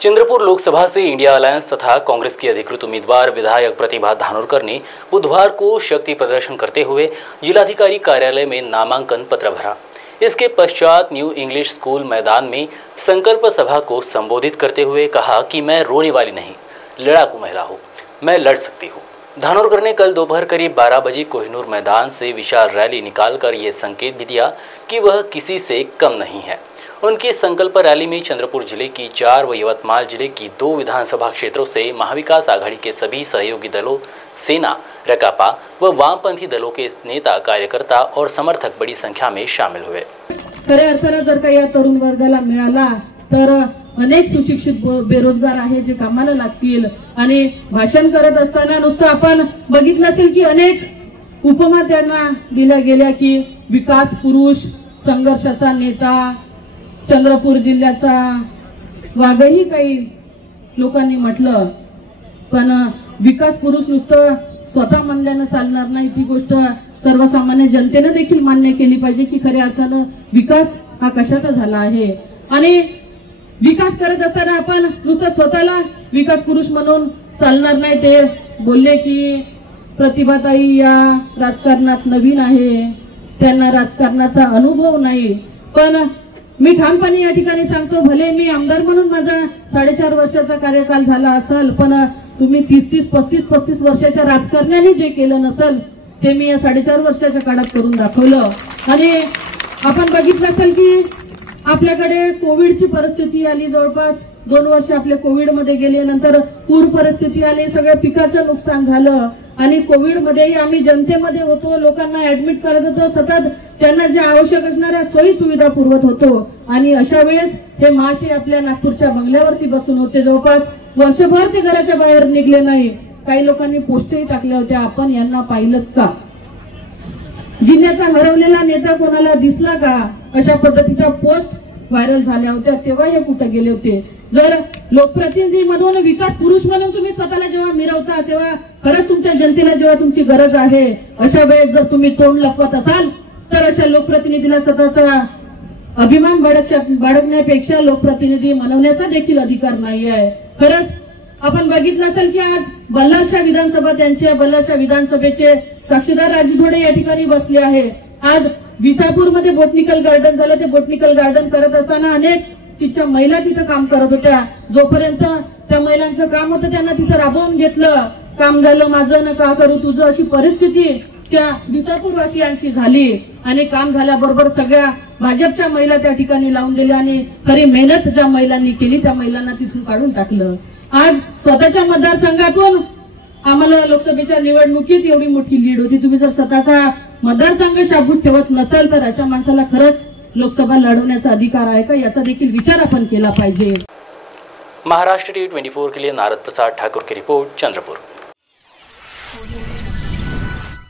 चंद्रपुर लोकसभा से India alliance तथा कांग्रेस की अधिकृत उम्मीदवार विधायक प्रतिभा धानोरकर ने बुधवार को शक्ति प्रदर्शन करते हुए जिलाधिकारी कार्यालय में नामांकन पत्र भरा। इसके पश्चात न्यू इंग्लिश स्कूल मैदान में संकल्प सभा को संबोधित करते हुए कहा कि मैं रोने वाली नहीं, लड़ाकू महिला हूँ, मैं लड़ सकती हूँ। धानोरकर ने कल दोपहर करीब 12 बजे कोहिनूर मैदान से विशाल रैली निकालकर ये संकेत भी दिया कि वह किसी से कम नहीं है। उनकी संकल्प रैली में चंद्रपुर जिले की 4 व यवतमाल जिले की 2 विधानसभा क्षेत्रों से महाविकास आघाड़ी के सभी सहयोगी दलों, सेना, रकापा व वामपंथी दलों के नेता, कार्यकर्ता और समर्थक बड़ी संख्या में शामिल हुए। खऱ्या अर्थाने जर का या तरुण वर्गाला मिळाला तर अनेक सुशिक्षित बेरोजगार आहे जे कामाला लागतील। आणि भाषण करत असताना नुसतं आपण बघितलं असेल की अनेक उपमा त्यांना दिल्या गेल्या की विकास पुरुष, संघर्षाचा नेता, चंद्रपूर जिल्ह्याचा वाघही काही लोकांनी म्हटलं। पण विकास पुरुष नुसतं स्वतः म्हणल्याने चालणार नाही, ती गोष्ट सर्वसामान्य जनतेने देखील मान्य केली पाहिजे की खऱ्या अर्थाने विकास हा कशाचा झाला आहे। आणि विकास करत असताना आपण नुसतं स्वतःला विकास पुरुष म्हणून चालणार नाही। ते बोलले की प्रतिभाताई या राजकारणात नवीन आहे, त्यांना राजकारणाचा अनुभव नाही। पण मी ठामपणे या ठिकाणी सांगतो, भले मी आमदार म्हणून माझा 4.5 वर्षाचा कार्यकाल झाला असेल, पण तुम्ही 30-30, 35-35 वर्षाच्या राजकारण्याने जे केलं नसेल ते मी या 4.5 वर्षाच्या काळात करून दाखवलं। आणि आपण बघितलं असेल की आपल्याकडे कोविडची परिस्थिती आली, जवळपास 2 वर्ष आपले कोविड मध्ये गेले, नंतर पूर परिस्थिती आली, सगळ्या पिकाचं नुकसान झालं। आणि कोविड मध्येही आम्ही जनतेमध्ये होतो, लोकांना ऍडमिट करत होतो, सतत त्यांना जे आवश्यक असणाऱ्या सोयी सुविधा पुरवत होतो। आणि अशा वेळेस हे महाशय आपल्या नागपूरच्या बंगल्यावरती बसून होते, जवळपास वर्षभर ते घराच्या बाहेर निघले नाही। काही लोकांनी पोस्टही टाकल्या होत्या, आपण यांना पाहिलं का? जिल्ह्याचा हरवलेला नेता कोणाला दिसला का? अशा पद्धतीच्या पोस्ट व्हायरल झाल्या होत्या। तेव्हा हे कुठे गेले होते? जर लोकप्रतिनिधी म्हणून, विकास पुरुष म्हणून तुम्ही स्वतःला जेव्हा मिरवता, तेव्हा खरंच तुमच्या जनतेला जेव्हा तुमची गरज आहे, अशा वेळेस जर तुम्ही तोंड लपवत असाल तर अशा लोकप्रतिनिधीला स्वतःचा अभिमान बाळगण्यापेक्षा लोकप्रतिनिधी म्हणवण्याचा देखील अधिकार नाही आहे। खरंच आपण बघितलं असेल की आज बल्हारशाह विधानसभा, त्यांच्या बल्हारशाह विधानसभेचे साक्षीदार राजू या ठिकाणी बसले आहे। आज विसापूरमध्ये बोटनिकल गार्डन झालं, ते बोटनिकल गार्डन करत असताना अनेक तिच्या महिला तिथं काम करत होत्या। जोपर्यंत त्या महिलांचं काम होतं त्यांना तिथं राबवून घेतलं, काम झालं माझं नका करू तुझं, अशी परिस्थिती त्या विसापूरवासियांची झाली। आणि काम झाल्याबरोबर सगळ्या भाजपच्या महिला त्या ठिकाणी लावून दिल्या आणि खरी मेहनत ज्या महिलांनी केली त्या महिलांना तिथून काढून टाकलं। आज स्वतःच्या मतदारसंघातून आम्हाला लोकसभेच्या निवडणुकीत एवढी मोठी लीड होती। तुम्ही जर स्वतःचा मतदारसंघ शाबूत ठेवत नसेल तर अशा माणसाला खरंच लोकसभा लढवण्याचा अधिकार आहे का, याचा देखील विचार आपण केला पाहिजे। महाराष्ट्र टीवी 24 के लिए नारद प्रसाद ठाकुर की रिपोर्ट, चंद्रपुर।